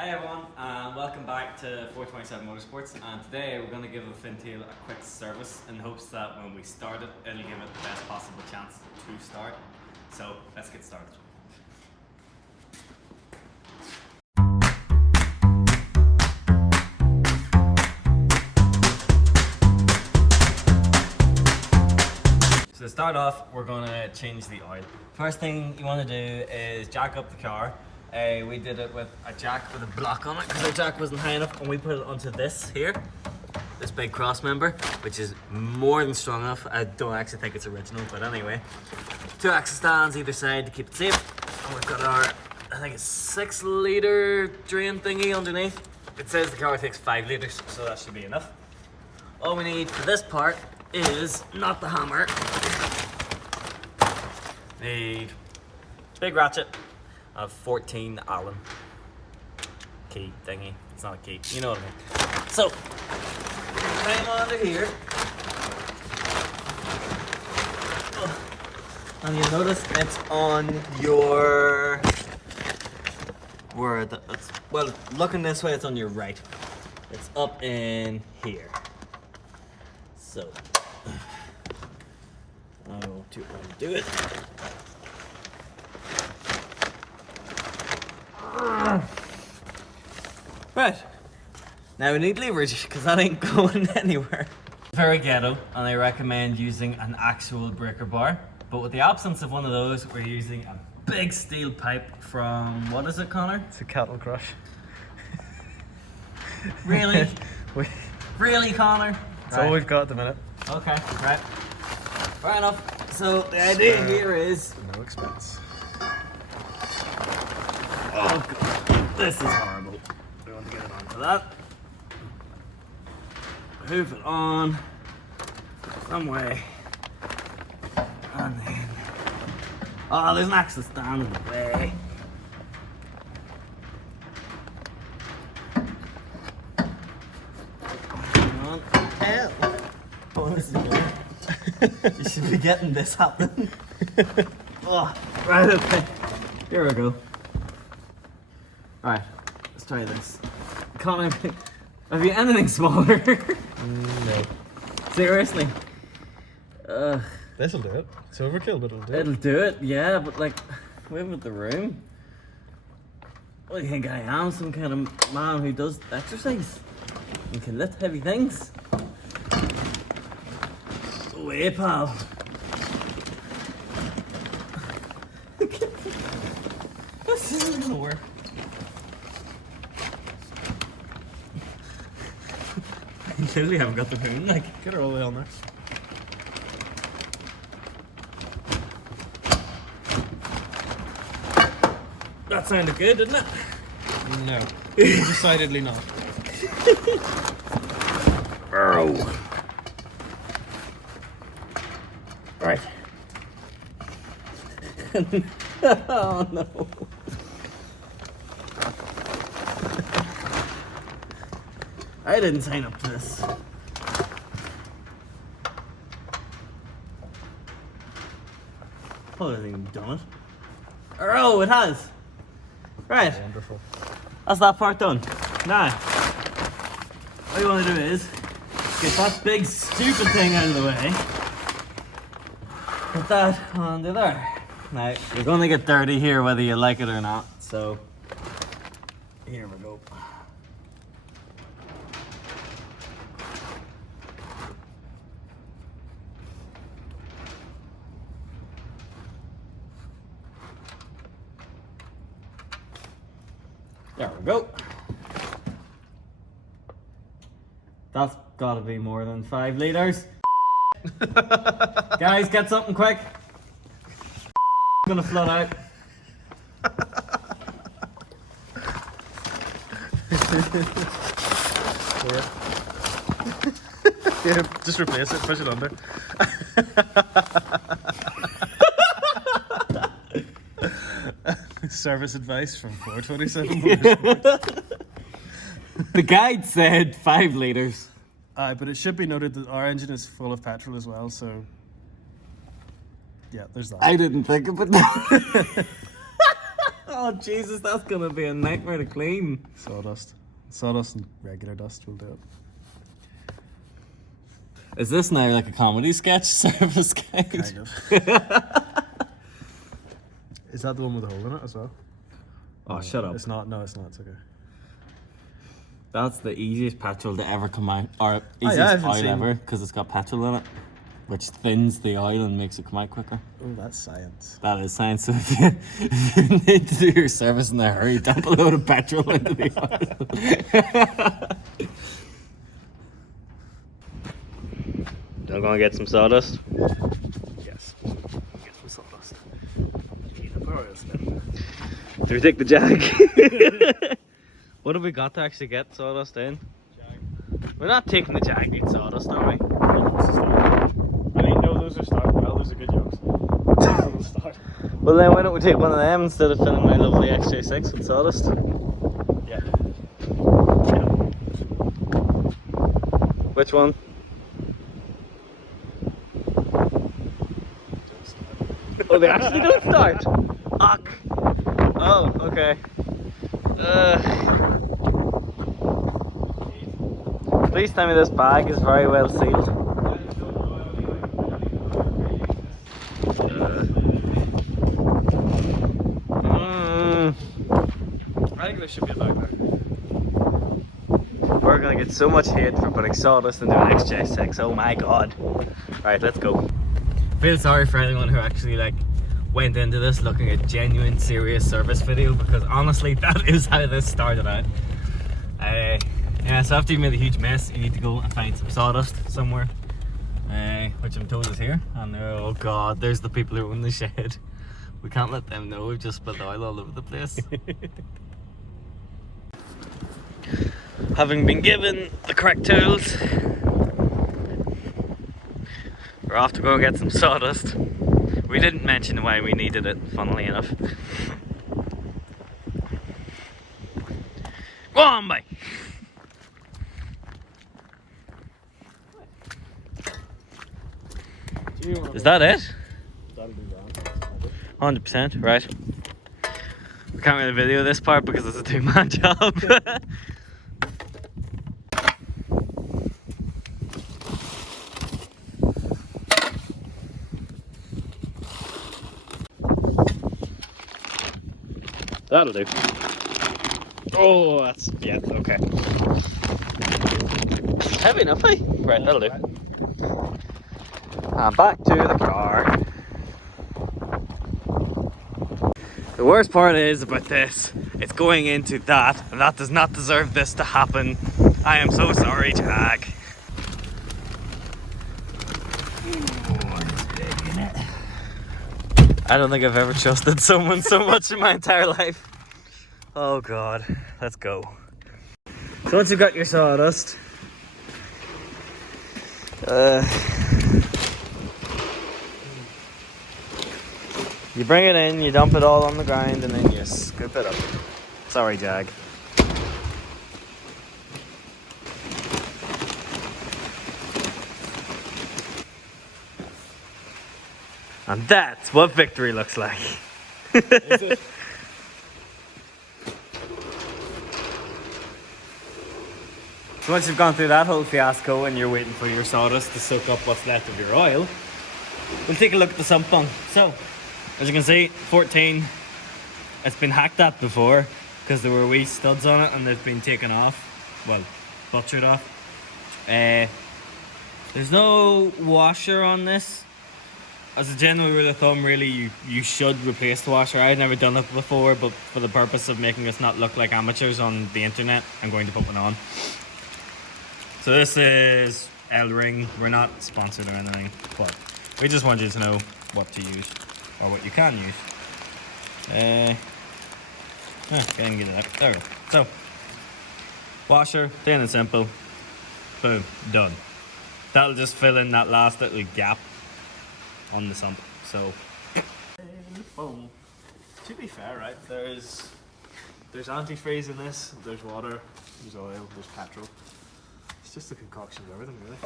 Hi everyone, and welcome back to 427 Motorsports. And today we're going to give the Fintail a quick service in hopes that when we start it, it'll give it the best possible chance to start. So let's get started. So to start off, we're going to change the oil. First thing you want to do is jack up the car. We did it with a jack with a block on it because our jack wasn't high enough, and we put it onto this here, this big cross member, which is more than strong enough. I don't actually think it's original, but anyway. 2 axle stands either side to keep it safe. And we've got our, I think it's 6 litre drain thingy underneath. It says the car takes 5 litres, so that should be enough. All we need for this part is not the hammer. Need big ratchet of 14 Allen key thingy. It's not a key, you know what I mean. So, climb onto here. And you'll notice it's on your, well, looking this way, it's on your right. It's up in here. So, I will do it. Right, now we need leverage because that ain't going anywhere. Very ghetto, and I recommend using an actual breaker bar. But with the absence of one of those, we're using a big steel pipe from, what is it, Connor? It's a cattle crush. Really? Really, Connor? That's all we've got at the minute. Okay, right. Fair enough. So the idea here is... No expense. Oh god, this is horrible. We want to get it onto that. Move it on some way. And then... Oh, there's an axle stand in the way. Hang on. Hell. Oh, this is good. You should be getting this happening. Oh, right, okay. Here we go. Alright, let's try this. Connor, have you anything smaller? No. Seriously? This'll do it. It's overkill, but it'll do it. It'll do it, yeah, but like, we haven't the room. What do you think I am? Some kind of man who does exercise and can lift heavy things? Go away, pal. This isn't gonna work. I literally haven't got the moon, like. Get her all the way on there. That sounded good, didn't it? No. Decidedly not. Oh. Right. Oh no. I didn't sign up to this. Oh, it hasn't even done it. Oh, it has. Right. Wonderful. That's that part done. Now, what you want to do is get that big stupid thing out of the way. Put that onto there. Now, you're going to get dirty here whether you like it or not. So, here we go. There we go. That's gotta be more than 5 litres. Guys, get something quick. Gonna flood out. Yeah, just replace it, push it under. Service advice from 427 Motorsports. The guide said 5 litres. But it should be noted that our engine is full of petrol as well, so yeah, there's that. I didn't think of it. Oh Jesus, that's gonna be a nightmare to clean. Sawdust. Sawdust and regular dust will do it. Is this now like a comedy sketch service guide? Kind of. Is that the one with the hole in it as well? Oh, shut up. It's not. No, it's not. It's okay. That's the easiest petrol to ever come out, or yeah, I easiest haven't oil seen- ever, because it's got petrol in it, which thins the oil and makes it come out quicker. Oh, that's science. That is science. So if you need to do your service in a hurry, dump a load of petrol into the oil. I'm gonna get some sawdust. Yes. Get some sawdust. Do we take the jag? What have we got to actually get sawdust in? Jag. We're not taking the jag in sawdust, are we? I mean, no, those are start. Well, those are good jokes. Start. Well then why don't we take one of them instead of filling my lovely XJ6 with sawdust? Yeah. Which one? Oh, they actually don't start? Fuck. Oh, okay. Please tell me this bag is very well sealed. I think there should be a bag there. We're gonna get so much hate for putting sawdust into an XJ6. Oh my god. Right, let's go. Feel sorry for anyone who actually went into this looking at genuine serious service video, because honestly that is how this started out. Yeah, so after you made a huge mess, you need to go and find some sawdust somewhere, which I'm told is here. And oh god, there's the people who own the shed. We can't let them know we've just spilled oil all over the place. Having been given the correct tools, we're off to go get some sawdust. We didn't mention why we needed it, funnily enough. Go on, bye! Is that it? 100%, right. We can't really video this part because it's a two-man job. That'll do. Oh, that's, yeah, okay. Heavy enough, eh? Right, that'll do. And back to the car. The worst part is about this, it's going into that, and that does not deserve this to happen. I am so sorry, Jag. I don't think I've ever trusted someone so much in my entire life. Oh god, let's go. So once you've got your sawdust, you bring it in, you dump it all on the ground, and then you scoop it up. Sorry, Jag. And that's what victory looks like. Is it? So once you've gone through that whole fiasco and you're waiting for your sawdust to soak up what's left of your oil, we'll take a look at the sump bung. So, as you can see, 14, it's been hacked at before because there were wee studs on it and they've been taken off, well, butchered off. There's no washer on this. As a general rule of thumb, really, you should replace the washer. I'd never done it before, but for the purpose of making us not look like amateurs on the internet, I'm going to put one on. So this is L-Ring. We're not sponsored or anything, but we just want you to know what to use, or what you can use. Can't get it out. There we go. So, washer, plain and simple. Boom, done. That'll just fill in that last little gap on the sump. So, Boom. To be fair, right, there's antifreeze in this, there's water, there's oil, there's petrol. It's just a concoction of everything, really.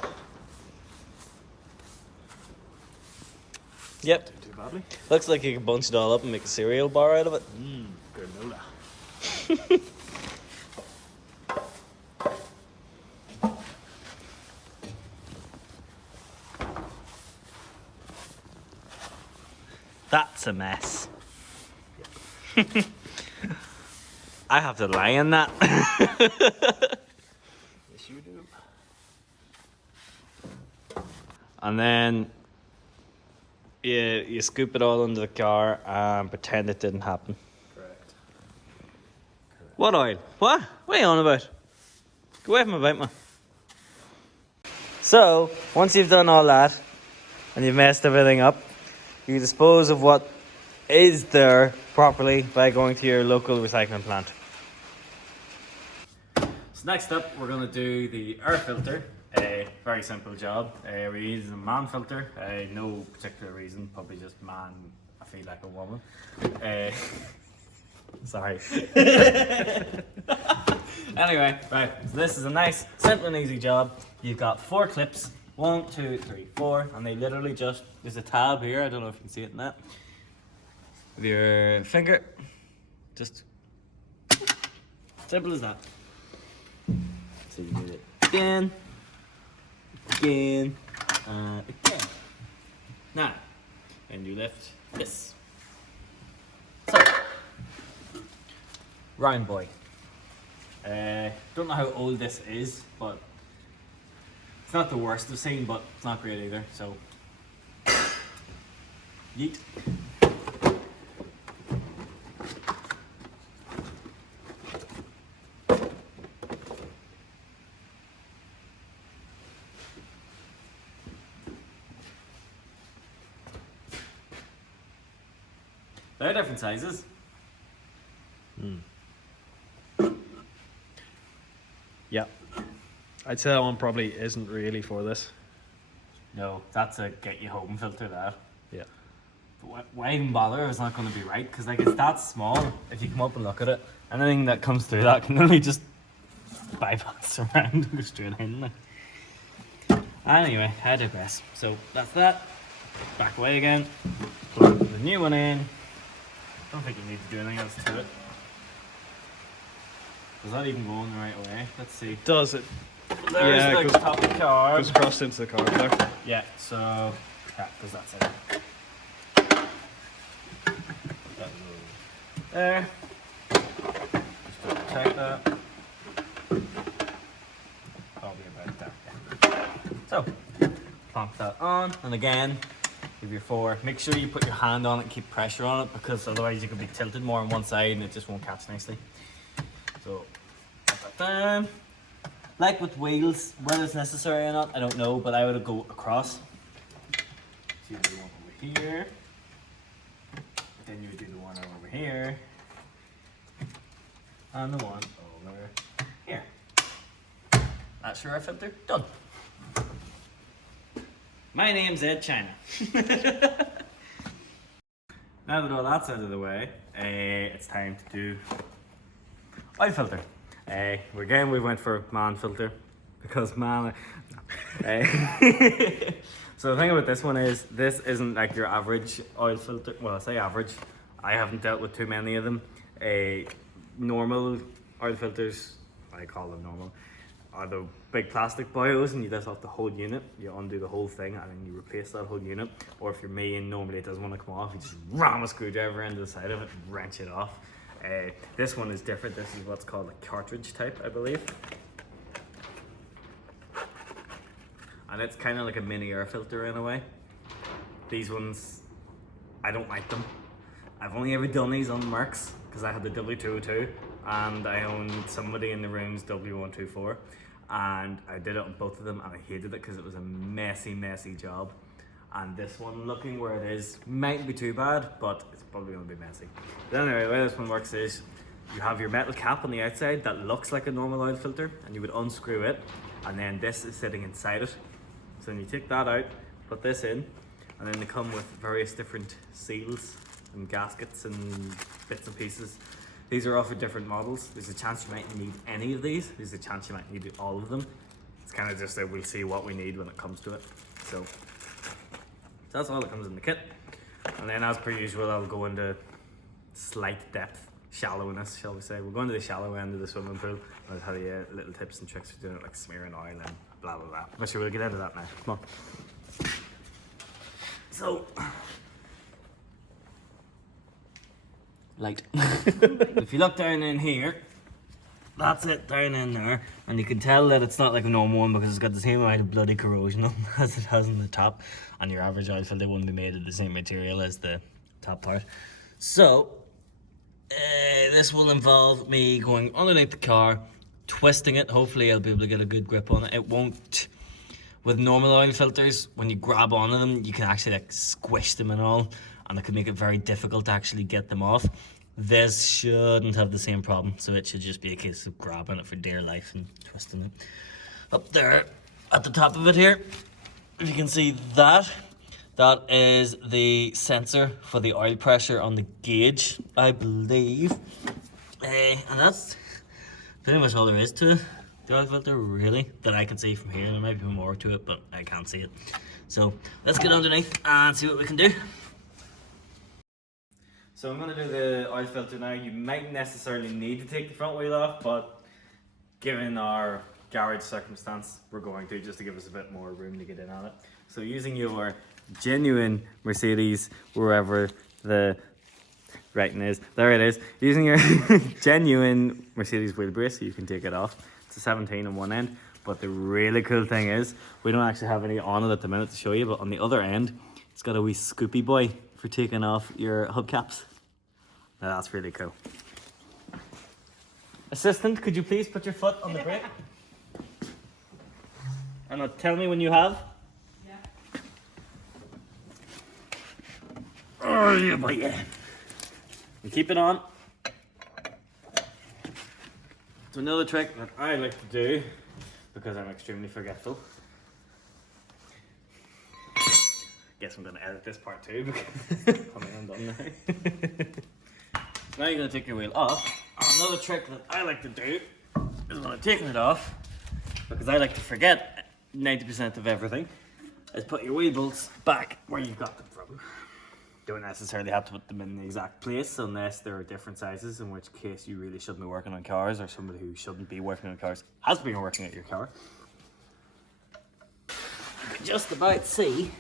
yep. Too badly. Looks like you can bunch it all up and make a cereal bar out of it. Granola. That's a mess. I have to lie in that. Yes, you do. And then you scoop it all into the car and pretend it didn't happen. Correct. What oil? What? What are you on about? Go away from my bike, man. So, once you've done all that and you've messed everything up, you dispose of what is there properly by going to your local recycling plant. So next up, we're going to do the air filter. A very simple job. We're using a man filter. No particular reason, probably just man, I feel like a woman. Sorry. Anyway, right, so this is a nice, simple and easy job. You've got 4 clips, 1, 2, 3, 4, and they literally just, there's a tab here, I don't know if you can see it in that. With your finger, just simple as that. So you do it again, again, and again. Now, and you lift this. So, round boy. Don't know how old this is, but it's not the worst I've seen, but it's not great either, so yeet. They're different sizes. Yeah. I'd say that one probably isn't really for this. No, that's a get you home filter that. Yeah. But why even bother if it's not going to be right? Because like it's that small. If you come up and look at it, anything that comes through that can only just bypass around and go straight in. Anyway, I digress. So that's that. Back away again. Plug the new one in. Don't think you need to do anything else to it. Is that even going the right way? Let's see. Does it? There's Yeah, the it top of the card. goes across into the car there. Yeah, so yeah, because that's it. That goes there. Just to protect that. Probably about that. Yeah. So plonk that on, and again, give your 4. Make sure you put your hand on it and keep pressure on it, because otherwise you could be tilted more on one side and it just won't catch nicely. So put that down. Like with wheels, whether it's necessary or not, I don't know, but I would go across. So you do one over here, then you would do the one over here, and the one over here. That's your air filter done. My name's Ed China. Now that all that's out of the way, it's time to do oil filter. Again, we went for man filter because man. So the thing about this one is, this isn't like your average oil filter. Well, I say average. I haven't dealt with too many of them. Normal oil filters, I call them normal, are the big plastic boils, and you just off the whole unit. You undo the whole thing and then you replace that whole unit. Or if you're me and normally it doesn't want to come off, you just ram a screwdriver into the side of it and wrench it off. This one is different. This is what's called a cartridge type, I believe. And it's kind of like a mini air filter in a way. These ones, I don't like them. I've only ever done these on Mercs because I had the W202 and I owned somebody in the room's W124, and I did it on both of them and I hated it because it was a messy job. And this one, looking where it is, might be too bad, but it's probably going to be messy. But anyway, the way this one works is you have your metal cap on the outside that looks like a normal oil filter, and you would unscrew it, and then this is sitting inside it. So then you take that out, put this in, and then they come with various different seals and gaskets and bits and pieces. These are all for different models. There's a chance you might need any of these. There's a chance you might need all of them. It's kind of just that we'll see what we need when it comes to it. So that's all that comes in the kit. And then as per usual, I'll go into slight depth shallowness, shall we say. We're going to the shallow end of the swimming pool. I'll tell you little tips and tricks for doing it, like smearing oil and blah blah blah. But sure, we'll get into that now. Come on. So, light. If you look down in here, that's it down in there, and you can tell that it's not like a normal one because it's got the same amount of bloody corrosion on as it has on the top, and your average oil filter wouldn't be made of the same material as the top part. So this will involve me going underneath the car, twisting it. Hopefully I'll be able to get a good grip on it. It won't, with normal oil filters, when you grab onto them you can actually like squish them and all, and it can make it very difficult to actually get them off. This shouldn't have the same problem, so it should just be a case of grabbing it for dear life and twisting it. Up there, at the top of it here, if you can see that, that is the sensor for the oil pressure on the gauge, I believe. And that's pretty much all there is to the oil filter, really, that I can see from here. There might be more to it, but I can't see it. So let's get underneath and see what we can do. So I'm going to do the oil filter now. You might necessarily need to take the front wheel off, but given our garage circumstance, we're going to, just to give us a bit more room to get in on it. So using your genuine Mercedes, wherever the writing is, there it is. Using your genuine Mercedes wheel brace, you can take it off. It's a 17 on one end, but the really cool thing is, we don't actually have any on it at the minute to show you, but on the other end, it's got a wee scoopy boy for taking off your hubcaps. Now that's really cool. Assistant, could you please put your foot on the brake? And now tell me when you have. Yeah. Oh yeah, boy, yeah. And keep it on. So another trick that I like to do, because I'm extremely forgetful. Guess I'm going to edit this part too, because I'm done now. Now you're going to take your wheel off. Another trick that I like to do is when I'm taking it off, because I like to forget 90% of everything, is put your wheel bolts back where you got them from. Don't necessarily have to put them in the exact place unless there are different sizes, in which case you really shouldn't be working on cars, or somebody who shouldn't be working on cars has been working at your car. You can just about see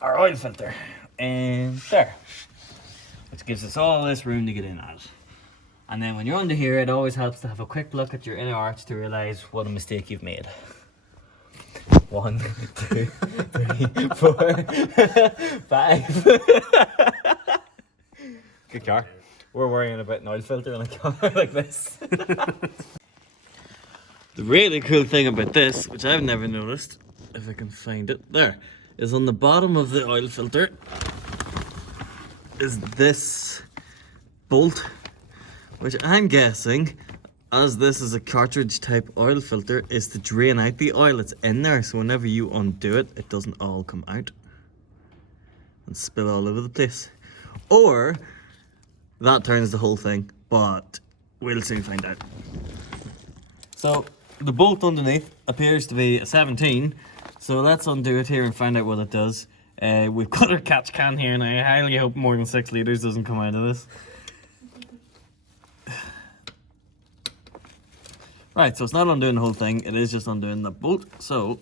our oil filter in there, which gives us all this room to get in at. And then when you're under here, it always helps to have a quick look at your inner arch to realize what a mistake you've made. 1, 2, 3, 4, 5. Good car. We're worrying about an oil filter in a car like this. The really cool thing about this, which I've never noticed, if I can find it, there, is on the bottom of the oil filter is this bolt, which I'm guessing, as this is a cartridge type oil filter, is to drain out the oil that's in there, so whenever you undo it, it doesn't all come out and spill all over the place. Or that turns the whole thing, but we'll soon find out. So the bolt underneath appears to be a 17, so let's undo it here and find out what it does. We've got our catch can here, and I highly hope more than 6 litres doesn't come out of this. Right, so it's not undoing the whole thing, it is just undoing the bolt, so...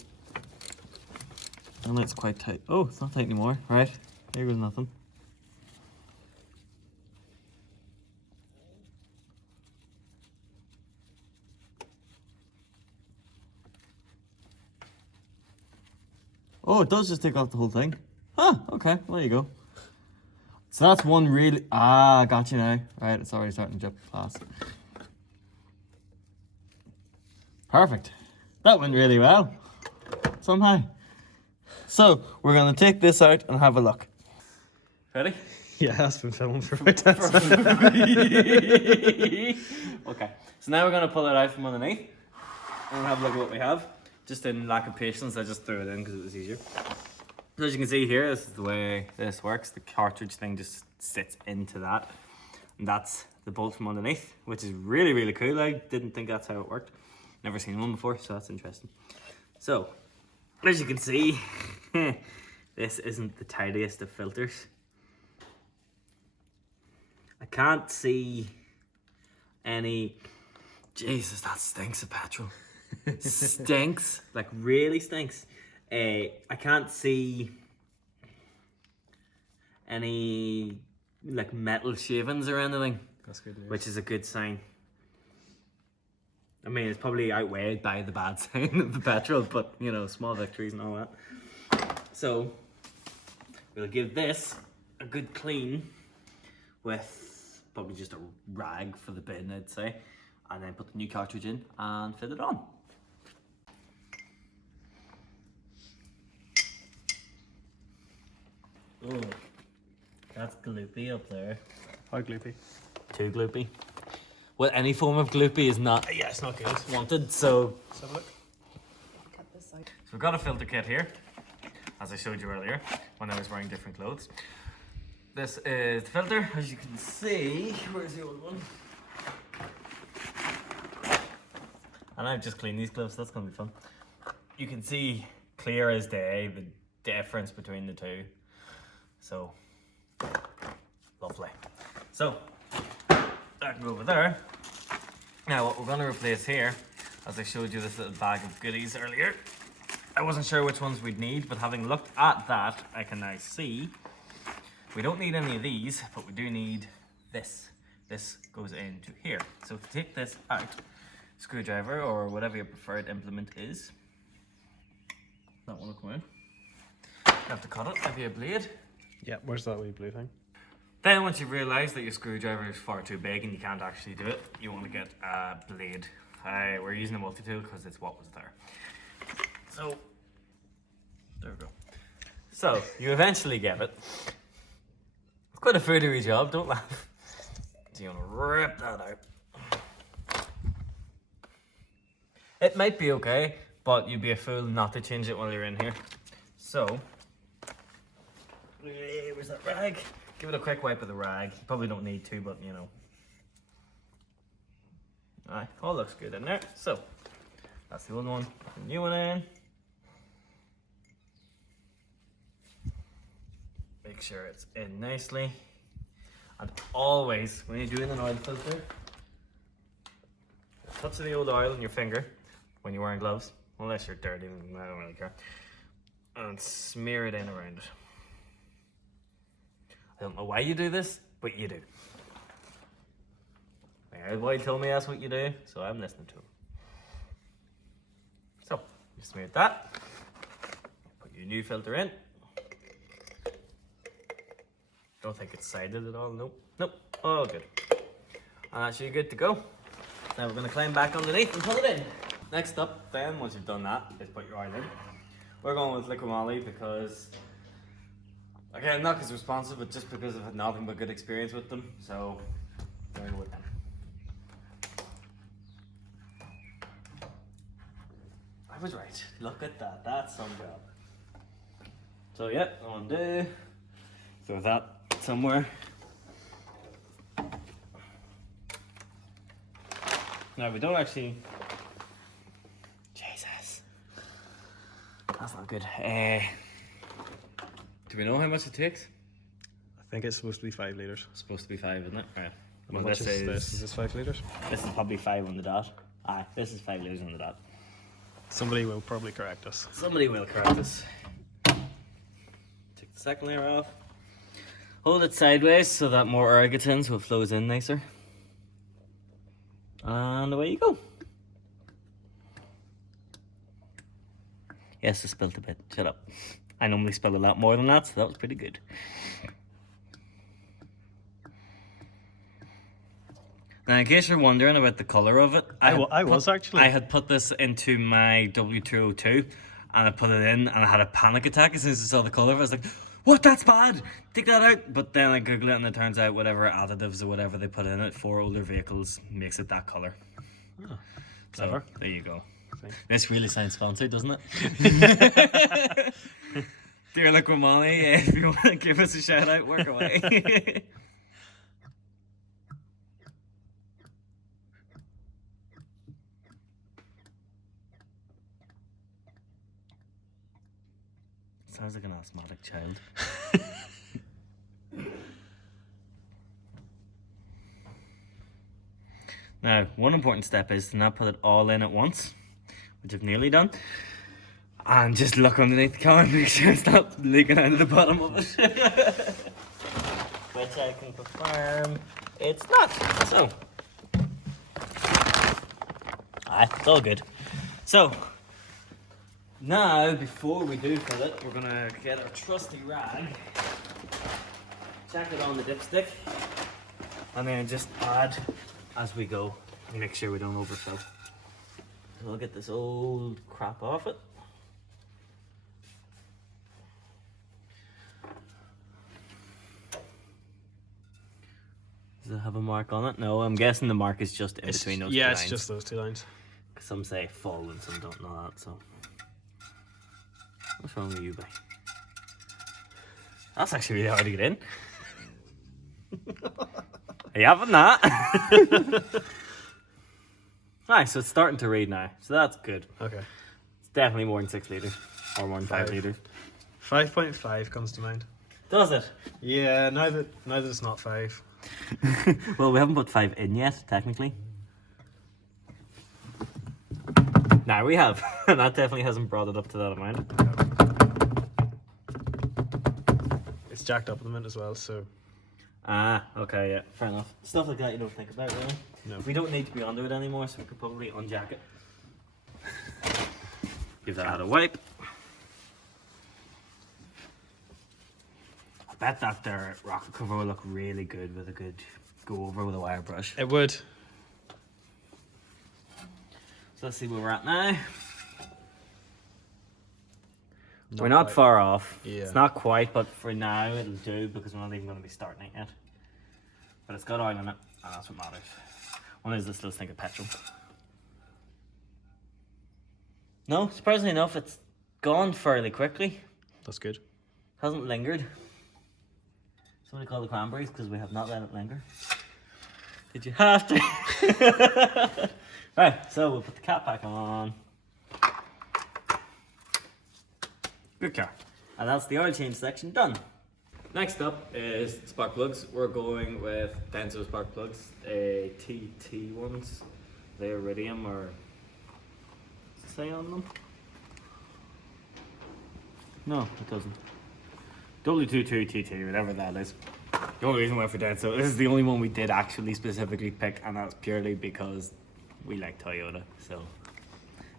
And it's quite tight. Oh, it's not tight anymore. Right, here goes nothing. Oh, it does just take off the whole thing. Huh, okay, well, there you go. So that's one really... Ah, got you now. Right, it's already starting to jump fast. Perfect. That went really well. Somehow. So, we're going to take this out and have a look. Ready? Yeah, that's been filmed for about 10 seconds. Okay, so now we're going to pull it out from underneath and have a look at what we have. Just in lack of patience, I just threw it in because it was easier. So as you can see here, this is the way this works. The cartridge thing just sits into that. And that's the bolt from underneath, which is really, really cool. I didn't think that's how it worked. Never seen one before, so that's interesting. So, as you can see, this isn't the tidiest of filters. I can't see any. Jesus, that stinks of petrol. Stinks, like really stinks. I can't see any like metal shavings or anything. That's good news. Which is a good sign. I mean, it's probably outweighed by the bad sign of the petrol, but you know, small victories and all that. So we'll give this a good clean with probably just a rag for the bin, I'd say, and then put the new cartridge in and fit it on. Oh, that's gloopy up there. How gloopy? Too gloopy. Well, any form of gloopy is not Yeah, it's not good. wanted, so. Let's have a look. Cut this out. So we've got a filter kit here, as I showed you earlier when I was wearing different clothes. This is the filter, as you can see. Where's the old one? And I've just cleaned these gloves, so that's going to be fun. You can see clear as day the difference between the two. So, lovely. So, that can go over there. Now what we're going to replace here, as I showed you this little bag of goodies earlier, I wasn't sure which ones we'd need, but having looked at that, I can now see we don't need any of these, but we do need this. This goes into here. So to take this out, screwdriver or whatever your preferred implement is, that one will come in. You have to cut it, have you a blade? Yeah, where's that wee blue thing? Then once you've realised that your screwdriver is far too big and you can't actually do it, you want to get a blade. We're using a multi-tool because it's what was there. So, there we go. So, you eventually get it. It's quite a foodery job, don't laugh. So you want to rip that out. It might be okay, but you'd be a fool not to change it while you're in here. So, where's that rag? Give it a quick wipe with the rag. You probably don't need to, but you know. Alright, all looks good in there. So, that's the old one. The new one in. Make sure it's in nicely. And always, when you're doing an oil filter, touch of the old oil on your finger when you're wearing gloves, unless you're dirty, I don't really care. And smear it in around it. I don't know why you do this, but you do. My old boy told me that's what you do, so I'm listening to him. So, you smeared that. Put your new filter in. Don't think it's sided at all, nope. Nope, all good. And that's you good to go. Now we're going to climb back underneath and put it in. Next up then, once you've done that, is put your oil in. We're going with liquid moly because, again, not because it's responsive, but just because I've had nothing but good experience with them, so we're going with them. I was right, look at that, that's some job. So yeah, I'm going to throw that somewhere. Now we don't actually, Jesus, that's not good. Do we know how much it takes? I think it's supposed to be 5 litres. It's supposed to be 5, isn't it? Right. How much is this? Is this 5 litres? This is probably 5 on the dot. Aye, this is 5 litres on the dot. Somebody will probably correct us. Somebody will correct us. Take the second layer off. Hold it sideways so that more air gets in so it flows in nicer. And away you go. Yes, I spilled a bit. Shut up. I normally spill a lot more than that, so that was pretty good. Now, in case you're wondering about the colour of it, I had put this into my W202 and I put it in and I had a panic attack as soon as I saw the colour of it. I was like, what, that's bad, take that out. But then I googled it and it turns out whatever additives or whatever they put in it for older vehicles makes it that colour. Oh, clever. So, there you go. This really sounds sponsored, doesn't it? Dear Liquid Moly, if you want to give us a shout out, work away. Sounds like an asthmatic child. Now, one important step is to not put it all in at once, which I've nearly done. And just look underneath the car and make sure it's not leaking out of the bottom of it. Which I can confirm it's not. So, it's all good. So, now before we do fill it, we're gonna get our trusty rag, check it on the dipstick, and then just add as we go and make sure we don't overfill. So we'll get this old crap off it. Does it have a mark on it? No, I'm guessing the mark is just in between those two lines. Yeah, it's just those 2 lines. Some say full and some don't know that, so. What's wrong with you, boy? That's actually really hard to get in. Are you having that? Right, so it's starting to read now, so that's good. Okay. It's definitely more than 6 litres, or more than 5 litres. 5.5 comes to mind. Does it? Yeah, now that it's not 5. Well, we haven't put 5 in yet, technically. Now we have, and that definitely hasn't brought it up to that amount. It's jacked up at the minute as well, so. Ah, okay, yeah, fair enough. Stuff like that you don't think about, really. No. We don't need to be under it anymore, so we could probably unjack it. Give that a wipe. I bet that their rocket cover will look really good with a good go over with a wire brush. It would. So let's see where we're at now. Not we're not quite. far off. Yeah. It's not quite, but for now it'll do because we're not even going to be starting it yet. But it's got oil in it, and that's what matters. One is this little stink of petrol. No, surprisingly enough, it's gone fairly quickly. That's good. Hasn't lingered. Somebody call the cranberries because we have not let it linger. Did you have to? Right, so we'll put the cap back on. Good car. And that's the oil change section done. Next up is spark plugs. We're going with Denso spark plugs, TT ones. They're iridium, or does it say on them? No, it doesn't. W22TT, whatever that is. The only reason we went for Denso, this is the only one we did actually specifically pick, and that's purely because we like Toyota, so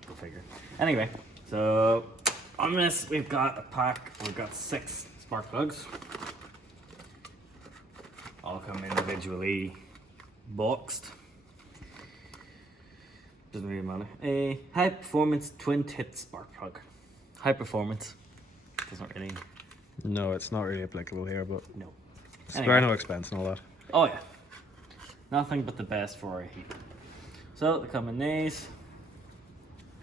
go figure. Anyway, so on this we've got a pack, we've got 6 spark plugs. All come individually boxed. Doesn't really matter. A high performance twin tip spark plug. High performance. Doesn't really. No, it's not really applicable here, but No. spare no expense and all that. Oh yeah. Nothing but the best for our heat. So they come in these.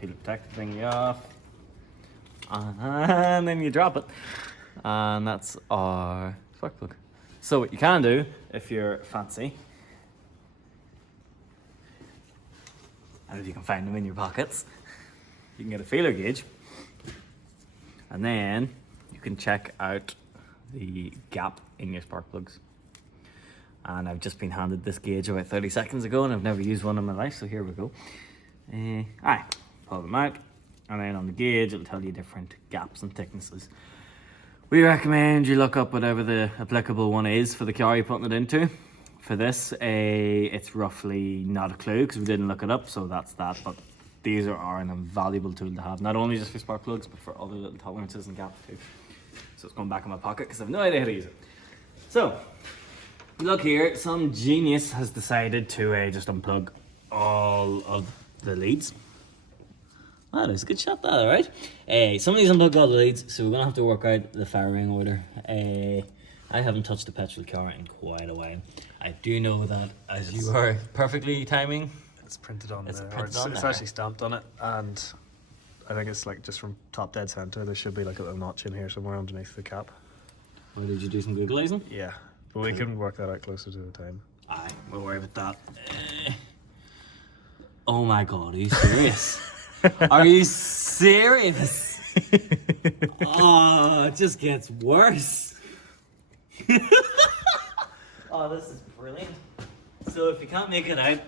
Peel the protective thingy off. And then you drop it. And that's our spark plug. So what you can do, if you're fancy, and if you can find them in your pockets, you can get a feeler gauge. And then you can check out the gap in your spark plugs. And I've just been handed this gauge about 30 seconds ago, and I've never used one in my life, so here we go. Alright, pull them out, and then on the gauge it'll tell you different gaps and thicknesses. We recommend you look up whatever the applicable one is for the car you're putting it into. For this, it's roughly not a clue because we didn't look it up, so that's that. But these are an invaluable tool to have, not only just for spark plugs, but for other little tolerances and gaps too. So it's going back in my pocket because I have no idea how to use it. So, look here, some genius has decided to just unplug all of the leads. Wow, that's a good shot that, alright? Some of these unplug all the leads, so we're going to have to work out the firing order. I haven't touched a petrol car in quite a while. I do know that, as you are perfectly timing, It's printed on It's there. printed Or on it's there. actually stamped on it, and I think it's like just from top dead center. There should be like a little notch in here somewhere underneath the cap. or did you do some Googleizing? Yeah, but we can work that out closer to the time. Aye, we'll worry about that. Oh my god, are you serious? Are you serious? Oh, it just gets worse. Oh, this is brilliant. So if you can't make it out,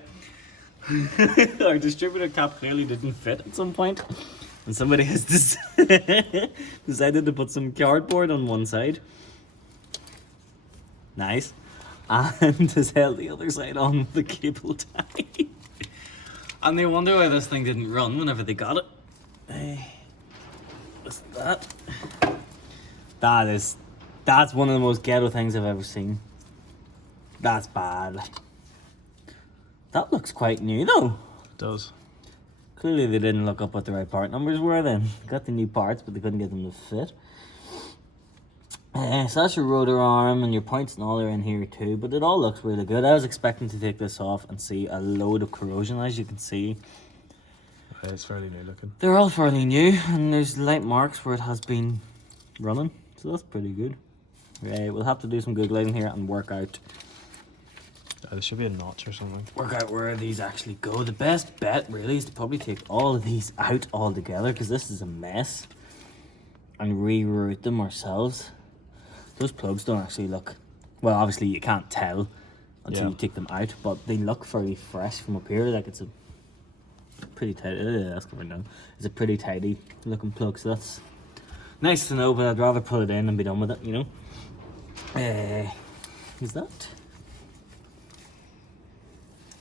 Our distributor cap clearly didn't fit at some point, and somebody has decided to put some cardboard on one side. Nice. And has held the other side on with the cable tie. And they wonder why this thing didn't run whenever they got it. What's that? That's one of the most ghetto things I've ever seen. That's bad. That looks quite new though. It does. Clearly they didn't look up what the right part numbers were then. Got the new parts, but they couldn't get them to fit. So that's your rotor arm, and your points and all are in here too, but it all looks really good. I was expecting to take this off and see a load of corrosion, as you can see. It's fairly new looking. They're all fairly new, and there's light marks where it has been running, so that's pretty good. We'll have to do some googling here and work out There should be a notch or something. work out where these actually go. The best bet really is to probably take all of these out altogether, because this is a mess, and reroute them ourselves. Those plugs don't actually look, well, obviously you can't tell until you take them out, but they look fairly fresh from up here. Like, it's a pretty tidy, that's coming down. It's a pretty tidy looking plug, so that's nice to know, but I'd rather put it in and be done with it, you know. Is that?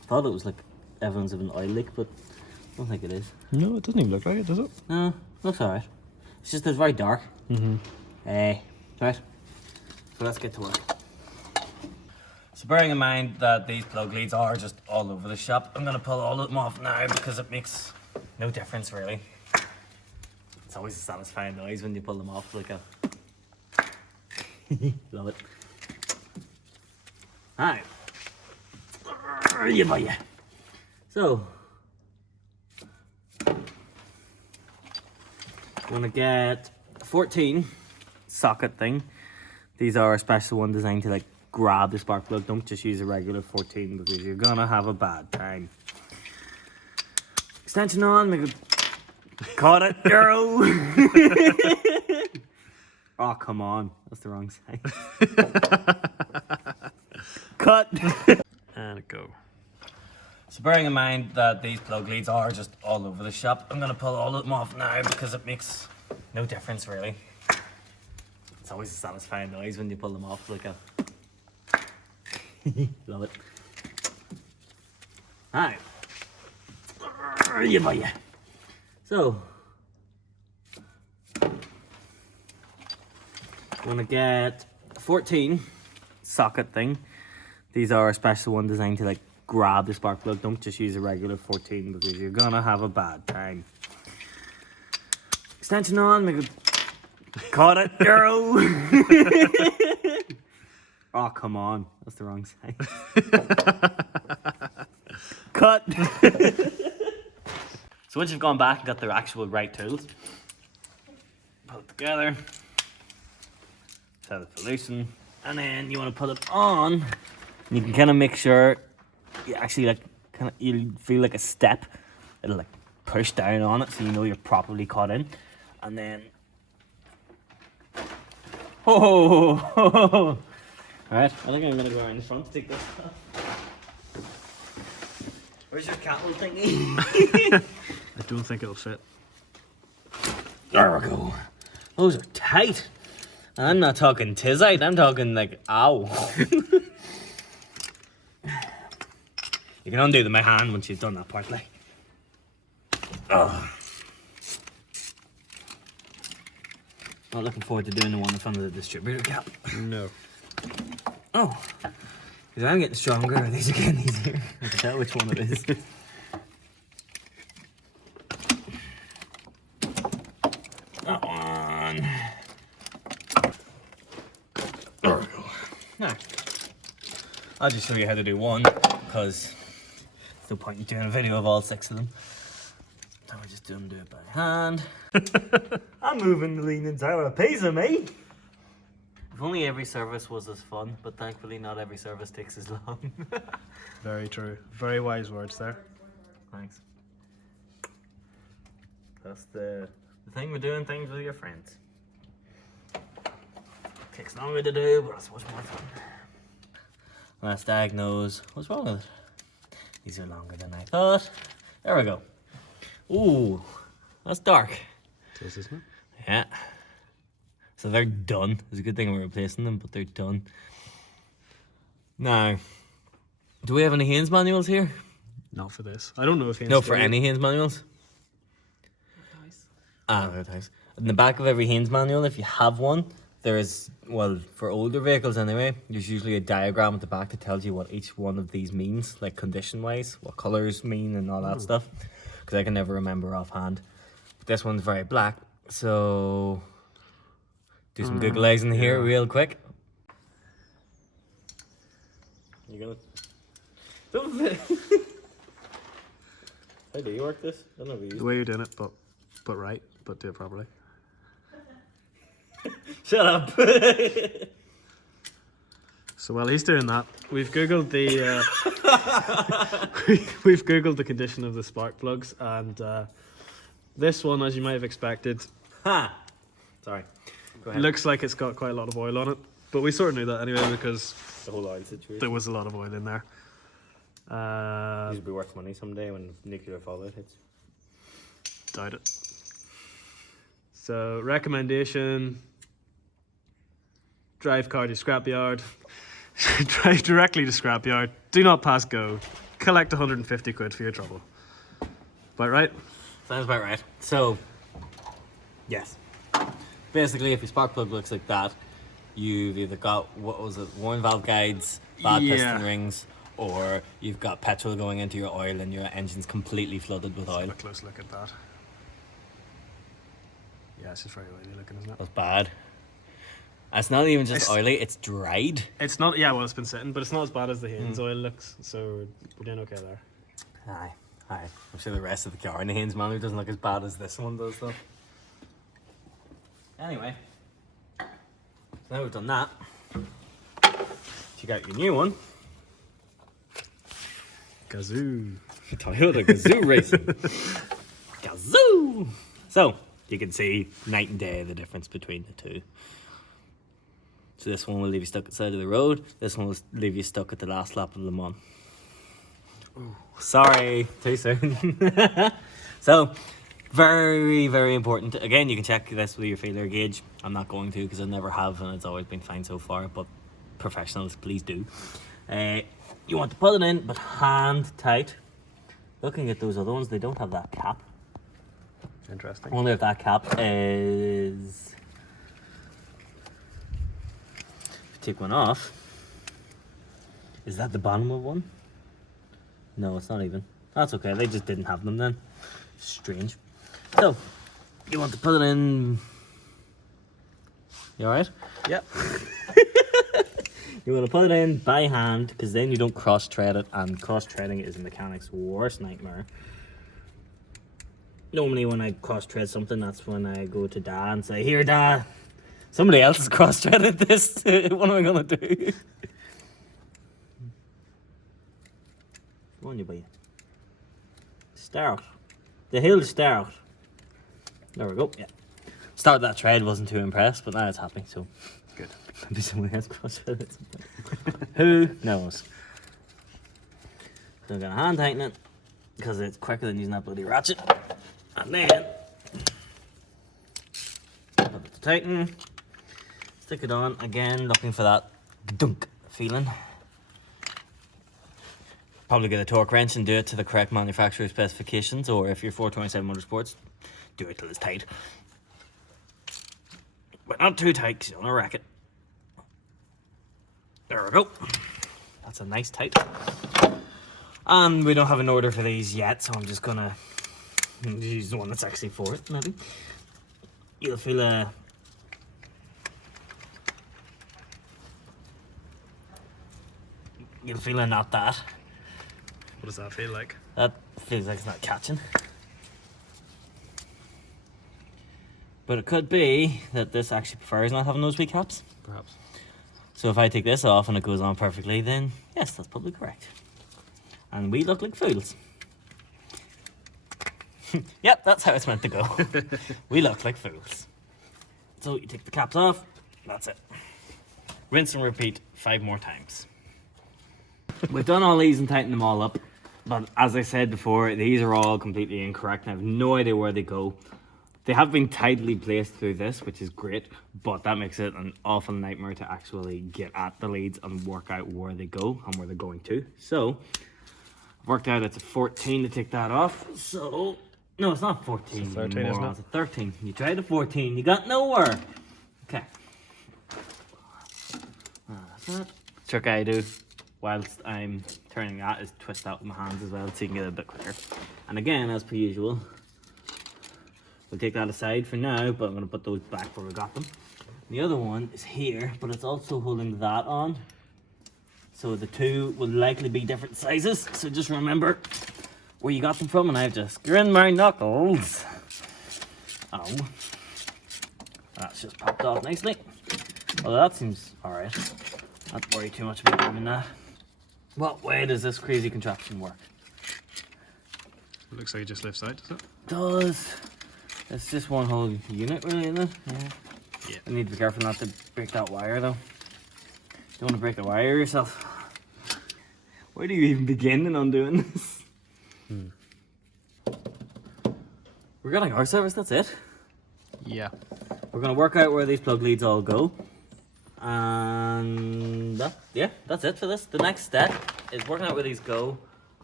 Thought it was like evidence of an oil leak, but I don't think it is. No, it doesn't even look like it, does it? No, looks alright. It's just it's very dark. Right. So let's get to work. So bearing in mind that these plug leads are just all over the shop, I'm gonna pull all of them off now because it makes no difference really. It's always a satisfying noise when you pull them off, like a love it. Alright. Yeah. So I'm gonna get 14 socket thing. These are a special one designed to like grab the spark plug. Don't just use a regular 14 because you're gonna have a bad time. Extension on, make it. Caught it, arrow. Oh, come on. That's the wrong side. Cut. And go. So bearing in mind that these plug leads are just all over the shop, I'm gonna pull all of them off now because it makes no difference really. It's always a satisfying noise when you pull them off, like a love it. Alright. Yeah. So I'm gonna get 14 socket thing. These are a special one designed to like grab the spark plug. Don't just use a regular 14 because you're gonna have a bad time. Extension on, make it. Caught it, arrow. Oh, come on. That's the wrong side. Cut. So once you've gone back and got the actual right tools, put it together, set it to loosen, and then you want to put it on. And you can kind of make sure you actually like you feel like a step. It'll like push down on it, so you know you're properly caught in, and then. Oh. Alright, I think I'm gonna go around the front to take this off. Where's your cattle thingy? I don't think it'll fit. There we go. Those are tight. And I'm not talking tizite, I'm talking like ow. You can undo my hand once you've done that part, like. Oh. Not looking forward to doing the one in front of the distributor cap. No. Oh. Because I'm getting stronger, these are getting easier. I can tell which one it is. That one. There we go. Now, I'll just show you how to do one, because there's no point in doing a video of all 6 of them. So I just do it by hand. I'm moving the lean entire piece of me. If only every service was as fun, but thankfully not every service takes as long. Very true. Very wise words there. Thanks. That's the thing with doing things with your friends. Takes longer to do, but it's much more fun. Let's diagnose what's wrong with it. These are longer than I thought. There we go. Ooh, that's dark. It is, isn't it? Yeah. So they're done. It's a good thing we're replacing them, but they're done. Now, do we have any Haynes manuals here? Not for this. I don't know if Haynes No, for do. any Haynes manuals. Nice. Nice. In the back of every Haynes manual, if you have one, there's, well, for older vehicles anyway, there's usually a diagram at the back that tells you what each one of these means, like condition-wise, what colours mean and all that stuff. Because I can never remember offhand. But this one's very black, so do some Googleizing here real quick. You gonna? Don't. How do you work this? I don't know if you use The way you're doing it, but right, but do it properly. Shut up. So while he's doing that, we've googled the we've googled the condition of the spark plugs, and this one, as you might have expected, Ha! Sorry. Go ahead. looks like it's got quite a lot of oil on it. But we sort of knew that anyway because The whole oil situation. there was a lot of oil in there. These will be worth money someday when nuclear fallout hits. Doubt it. So recommendation: drive car to scrapyard. Drive directly to scrapyard. Do not pass go. Collect 150 quid for your trouble. About right? Sounds about right. So, yes. Basically, if your spark plug looks like that, you've either got, what was it, worn valve guides, bad Yeah. piston rings, or you've got petrol going into your oil and your engine's completely flooded with oil. Have a close look at that. Yeah, it's just very oily looking, isn't it? That's bad. It's not even just It's- oily, it's dried. It's not, yeah, well, it's been sitting, but it's not as bad as the Haynes oil looks, so we're doing okay there. Aye. I'm sure the rest of the car in the Haynes manual doesn't look as bad as this one does, though. Anyway, so now we've done that. Check out your new one. Gazoo. Toyota Gazoo Racing. Gazoo! So, you can see night and day the difference between the two. So this one will leave you stuck at the side of the road. This one will leave you stuck at the last lap of Le Mans. Sorry, too soon. So, very, very important. Again, you can check this with your failure gauge. I'm not going to because I never have and it's always been fine so far, but professionals, please do. You want to put it in, but hand tight. Looking at those other ones, they don't have that cap. Interesting. I wonder if that cap is... If you take one off, is that the bottom of one? No, it's not even. That's okay, they just didn't have them then. Strange. So, you want to put it in... You alright? Yep. You want to put it in by hand, because then you don't cross-thread it, and cross-threading is a mechanic's worst nightmare. Normally when I cross-thread something, that's when I go to Dad and say, "Here, Dad, somebody else has cross-threaded this. What am I going to do?" Come on, you boy. Start. The hill start. There we go, yeah. Start that thread, wasn't too impressed, but now it's happy, so... Good. Maybe somebody else cross-threaded something. Who knows? So I'm going to hand tighten it, because it's quicker than using that bloody ratchet. And then, put it to tighten, stick it on, again looking for that dunk feeling. Probably get a torque wrench and do it to the correct manufacturer specifications, or if you're 427 Motorsports, do it till it's tight. But not too tight because you don't want to wreck it. There we go. That's a nice tight. And we don't have an order for these yet, so I'm just gonna use the one that's actually for it, maybe. You'll feel a... You'll feel a not that. What does that feel like? That feels like it's not catching. But it could be that this actually prefers not having those wee caps. Perhaps. So if I take this off and it goes on perfectly, then yes, that's probably correct. And we look like fools. Yep, that's how it's meant to go. We look like fools. So you take the caps off, that's it. Rinse and repeat 5 more times. We've done all these and tightened them all up. But as I said before, these are all completely incorrect. I have no idea where they go. They have been tidily placed through this, which is great, but that makes it an awful nightmare to actually get at the leads and work out where they go and where they're going to. So, I've worked out it's a 14 to take that off. So, no, it's not 14. It's a 13, anymore. isn't it? It's a 13. You tried a 14, you got nowhere. Okay. That's that. Trick I do whilst I'm turning that is twist out with my hands as well so you can get it a bit quicker. And again, as per usual, we'll take that aside for now, but I'm going to put those back where we got them. The other one is here, but it's also holding that on. So the two will likely be different sizes. So just remember where you got them from, and I've just grinned my knuckles. Oh. That's just popped off nicely. Well, that seems alright. Not worry too much about moving that. What way does this crazy contraption work? It looks like it just lifts out, does it? Does. It's just one whole unit, really, isn't it? Yeah. I need to be careful not to break that wire, though. You don't want to break the wire yourself. Where do you even begin in undoing this? We're getting our service, that's it. Yeah. We're going to work out where these plug leads all go. And that's it for this. The next step is working out where these go.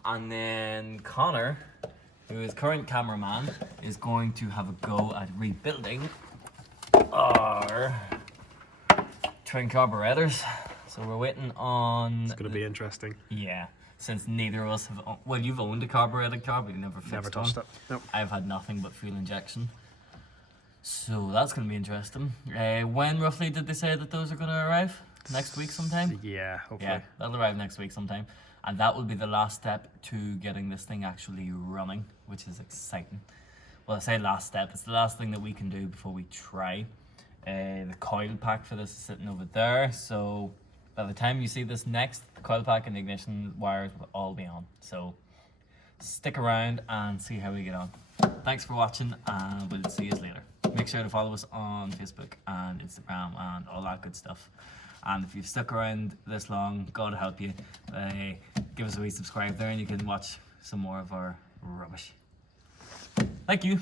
And then Connor, who is current cameraman, is going to have a go at rebuilding our twin carburetors. So we're waiting on... It's going to be interesting. Yeah, since neither of us have... Well, you've owned a carbureted car, but you've never fixed Never touched one. it. Nope. I've had nothing but fuel injection. So that's going to be interesting. When roughly did they say that those are going to arrive? Next week sometime? Yeah, hopefully. Yeah, they'll arrive next week sometime. And that will be the last step to getting this thing actually running, which is exciting. Well, I say last step, it's the last thing that we can do before we try. The coil pack for this is sitting over there, so by the time you see this next, the coil pack and the ignition wires will all be on. So stick around and see how we get on. Thanks for watching, and we'll see you later. Make sure to follow us on Facebook and Instagram and all that good stuff. And if you've stuck around this long, God help you, give us a wee subscribe there and you can watch some more of our rubbish. Thank you.